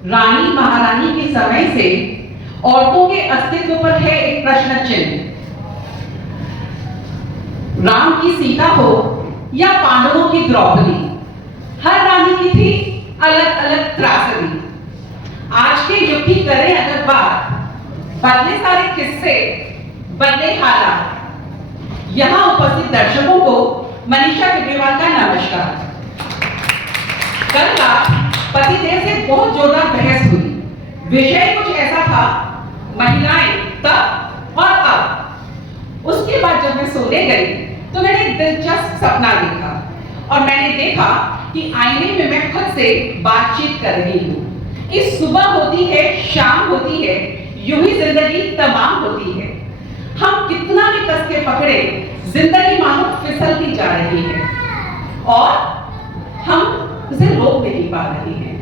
रानी महारानी के समय से औरतों के अस्तित्व पर है एक प्रश्न चिन्ह। राम की सीता हो या पांडवों की द्रौपदी, हर रानी की थी अलग अलग त्रासदी। आज के युग की करें अगर बात, बदले सारे किस्से, बदले हालात। यहां उपस्थित दर्शकों को मनीषा टिग्रीवाल का नमस्कार। कल रात पतिदेव से बहुत जोरदार बहस हुई। विषय कुछ ऐसा था, महिलाएं तब और अब। उसके बाद जब मैं सोने गई तो मैंने एक दिलचस्प सपना देखा और मैंने देखा कि आईने में मैं खुद से बातचीत कर रही हूँ कि सुबह होती है, शाम होती है, यूं ही जिंदगी तमाम होती है। हम कितना भी कस के पकड़े, जिंदगी मानो फिसलती जा रही है और हम उसे रोक नहीं पा रहे हैं।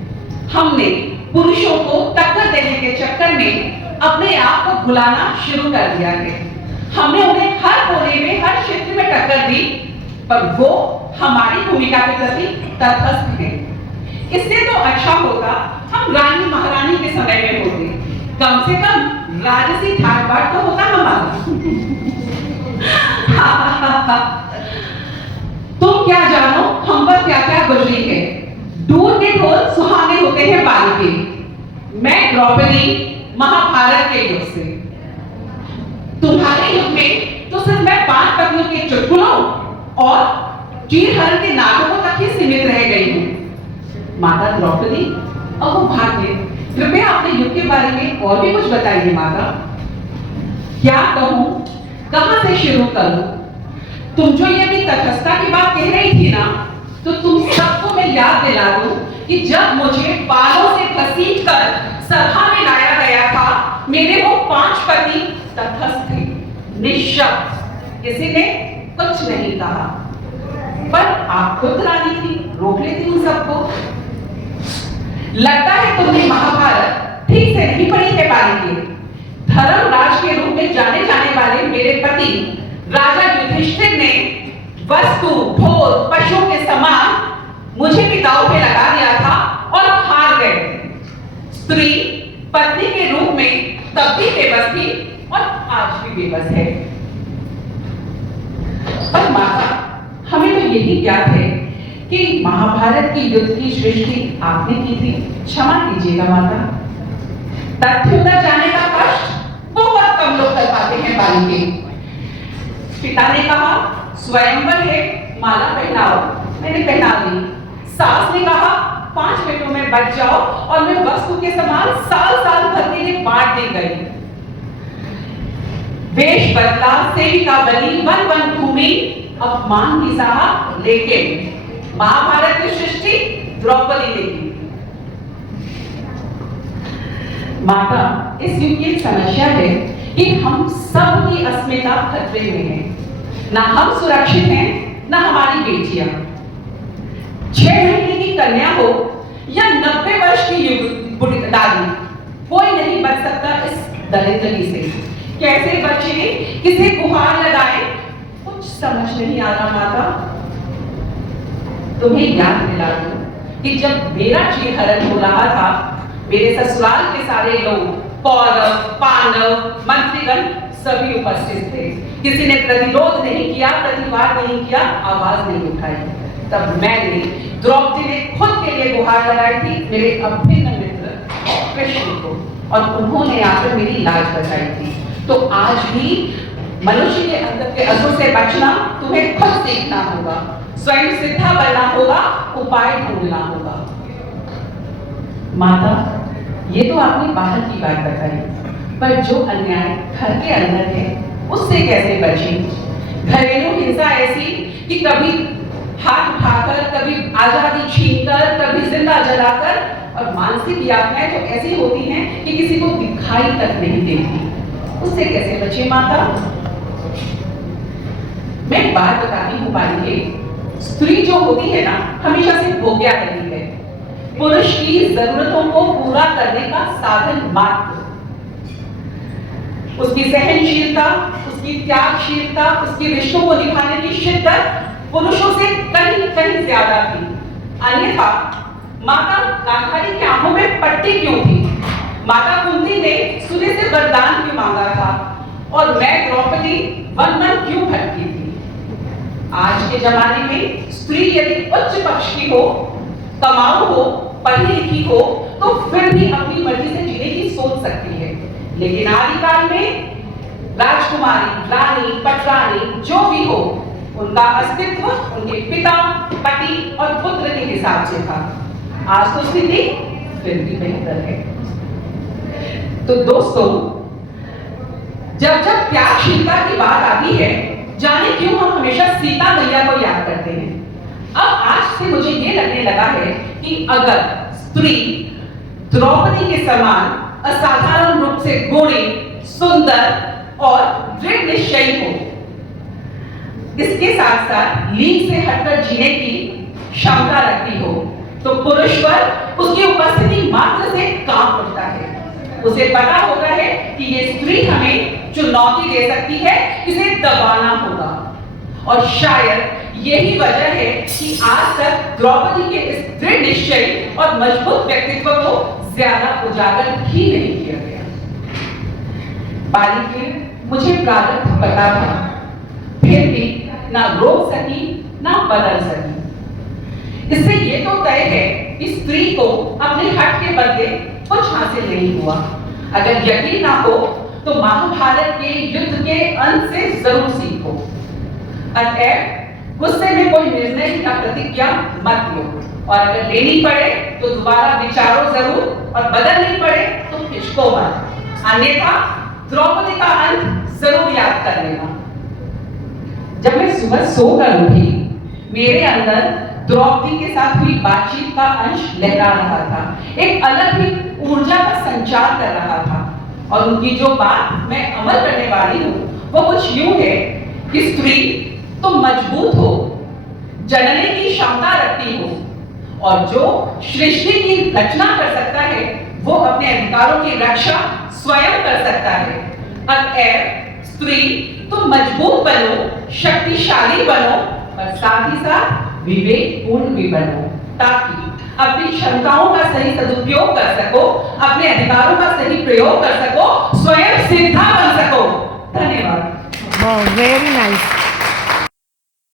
हमने पुरुषों को टक्कर देने के चक्कर में अपने आप को भुलाना शुरू कर दिया है। हमने उन्हें हर कोने में, हर क्षेत्र में टक्कर दी, पर वो हमारी भूमिका के प्रति तटस्थ हैं। इससे तो अच्छा होता हम रानी महारानी के समय में होते, कम से कम राजसी ठाट बाट तो होता हमारा। तुम क्या जानो हम पर क्या क्या गुजरी है। दूर के ढोल सुहाने होते हैं बाल के। मैं द्रौपदी महाभारत के युग से, तुम्हारे युग में तो सिर्फ मैं 5 पत्नियों के चुटकुलों और चीरहरण के नाटकों तक ही सीमित रह गई हूँ। माता द्रौपदी अब वो भाग्य, कृपया अपने युग के बारे में और भी कुछ बताइए माता। क्या कहूँ, कहां से शुरू करूं? तुम जो ये अभी तटस्थता की बात कह रही थी ना, तो तुम सबको मैं याद दिला दूं कि जब मुझे बालों से घसीटकर सभा में लाया गया था, मेरे वो 5 पति तटस्थ थे, निश्शब्द, किसी ने कुछ नहीं कहा। पर आप खुद रानी थी, रोक लेती उन सबको। लगता है तुमने महाभारत ठीक से नहीं पढ़ी है बालिके। धर्मराज के रूप में जाने जाने वाले मेरे पति राजा युधिष्ठिर ने वस्तु, ढोल, पशुओं के समान मुझे भी दांव पे लगा दिया था और हार गए। स्त्री पत्नी के रूप में तब भी बेबस थी और आज भी बेबस है। पर माता, हमें तो यही ज्ञात है कि महाभारत की युद्ध की सृष्टि आपने की थी। क्षमा कीजिएगा माता, तथ्य उधर जाने का कष्ट बहुत कम लोग कर पाते हैं बालिके। पिता ने कहा स्वयंवर है, माला पहनाओ, मैंने पहना दी। सास ने कहा 5 मिनटों में बच जाओ और मैं वस्तु के समान साल साल भर के लिए बांट दी गई। वेश बदला, सेविका बनी, वन वन घूमी, अपमान की सहा, लेकिन महाभारत की सृष्टि द्रौपदी ने की। माता, इस युग की समस्या है कि हम सब की अस्मिता खतरे में है। ना हम सुरक्षित हैं, ना हमारी बेटियां। 6 महीने की कन्या हो या 90 वर्ष की दादी, कोई नहीं बच सकता इस दरिद्री से। कैसे बचे, किसे गुहार लगाए, कुछ समझ नहीं आ रहा माता। तुम्हें याद दिला दूं कि जब मेरा चीरहरण हो रहा था, मेरे ससुराल के सारे लोग, कौरव, पांडव, मंत्रीगण सभी उपस्थित थे। किसी ने प्रतिरोध नहीं किया, प्रतिवाद नहीं किया, आवाज नहीं उठाई। तब मैंने, द्रौपदी ने खुद के लिए गुहार लगाई थी मेरे अभिन्न मित्र कृष्ण को, और उन्होंने आकर मेरी लाज बचाई थी। तो आज भी मनुष्य के अंदर के असुर से बचना तुम्हें खुद सीखना होगा, स्वयं सिद्धा बनना होगा, उपाय ढूंढना होगा। माता, ये तो आपने बाहर की बात बताई, पर जो अन्याय घर के अंदर है उससे कैसे बचें? घरेलू हिंसा ऐसी कि कभी हाथ उठाकर, कभी आजादी छीनकर, कभी जिंदा जलाकर, और मानसिक यातनाएं तो ऐसी होती हैं कि किसी को दिखाई तक नहीं देती। उससे कैसे बचे माता? मैं बात बताती हूँ बालिके, स्त्री जो होती है ना, हमेशा से भोग्या रही है, पुरुष की जरूरतों को पूरा करने का साधन मात्र। उसकी सहनशीलता, उसकी त्यागशीलता, उसकी रिश्तों को निभाने की शिद्दत पुरुषों से कहीं कहीं ज्यादा थी। अन्यथा माता गांधारी की आंखों में पट्टी क्यों मांगा था और मैं द्रौपदी वन मन क्यों भटकी थी। आज के जमाने में स्त्री यदि उच्च पक्ष की हो, कमाऊ हो, पढ़ी लिखी हो तो फिर भी अपनी मर्जी से जीने की सोच सकती है, लेकिन आदिकाल में राजकुमारी, रानी, पटरानी जो भी हो, उनका अस्तित्व उनके पिता, पति और पुत्र के हिसाब से था। आज तो स्थिति फिर भी बेहतर है। तो दोस्तों, जब जब त्यागशीलता की बात आती है, जाने क्यों हम हमेशा सीता मैया को याद करते हैं। अब आज से मुझे ये लगने लगा है कि अगर स्त्री द्रौपदी के समान असाधारण रूप से गुणी, सुंदर और दृढ़ निश्चयी हो, इसके साथ साथ लीन से हटकर जीने की क्षमता रखती हो, तो पुरुष पर उसकी उपस्थिति मात्र से काम उठता है। उसे पता होता है कि ये स्त्री हमें चुनौती दे सकती है, इसे दबाना होगा। और शायद यही वजह है कि आज तक द्रौपदी के इस दृढ़ निश्चय और मजबूत व्यक्तित्व को ज्यादा उजागर भी नहीं किया गया। बालिके मुझे प्रारब्ध पता था, फिर भी ना रोक सकी ना बदल सकी। इससे ये तो तय है कि स्त्री को अपने हक के बदले कुछ हासिल नहीं हुआ। अगर यकीन ना हो तो महाभारत के युद्ध के अंत से जरूर सीखो। अतएव गुस्से में कोई निर्णय या प्रतिज्ञा मत लो, और अगर लेनी पड़े तो दोबारा विचारो जरूर, और बदलनी पड़े तो हिचको मत, अन्यथा द्रौपदी का अंत जरूर याद कर लेना। जब मैं सुबह सोकर उठी, मेरे अंदर द्रौपदी के साथ हुई बातचीत का अंश लहरा रहा था, एक अलग ही ऊर्जा का संचार कर रहा था। और उनकी जो बात मैं अमल करने वाली हूँ वो कुछ यूं है कि स्त्री तो मजबूत हो, जनने की क्षमता रखती हो, और जो सृष्टि की रचना कर सकता है वो अपने अधिकारों की रक्षा स्वयं कर सकता है। अतएव स्त्री तुम मजबूत बनो, शक्तिशाली बनो, और साथ ही साथ विवेकपूर्ण भी बनो, ताकि अपनी क्षमताओं का सही सदुपयोग कर सको, अपने अधिकारों का सही प्रयोग कर सको, स्वयं सिद्धा बन सको। धन्यवाद। Very nice.